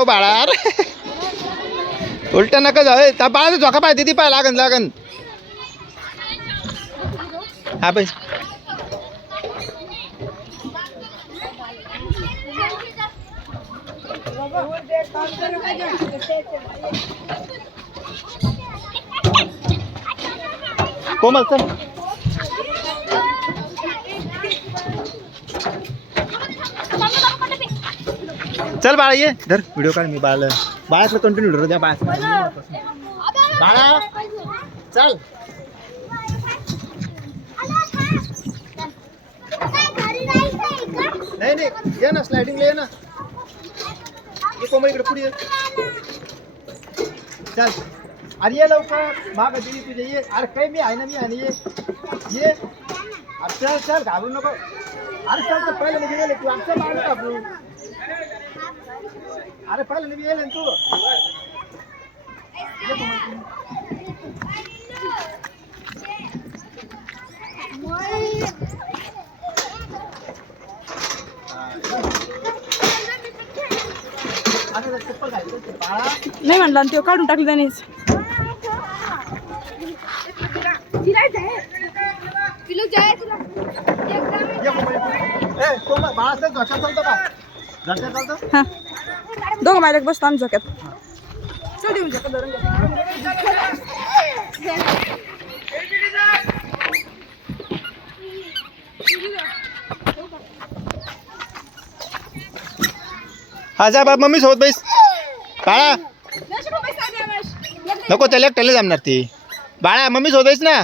जाऊ बाळा. उलट नका जाऊ. त्या बाळा झोका पाहिजे ती पाय लागन लागन. हा बाई कोमल चल. चल बाळा ये धर व्हिडिओ काढ. मी बाळाकडे कंटिन्यू व्हिडिओ द्या. बाळा चल. नाही नाही ये ना स्लायडिंगला ये ना. ये कोमल इकडे पुढे ये. चल अरे ये लवकर. माग दिली तुझे ये. अरे काही मी आहे ना. मी आणि ये. अरे चल चल घाबरू नको. अरे चल तर पहिलं मी गेले तू. आमचं मागं घाबरू. अरे पहिलं मी गेले तू. नाही म्हणला तो काढून टाकली त्यानेच. हा दोघं माझ्या बसतो आम्ही झोक्यात. चल देऊन झोक्यात धरून घ्या. हा जा बाबा मम्मी सोबत बैस. बाळा नको त्याला एकट्याला जमणार ती. बाळा मम्मी सोबत बैस ना.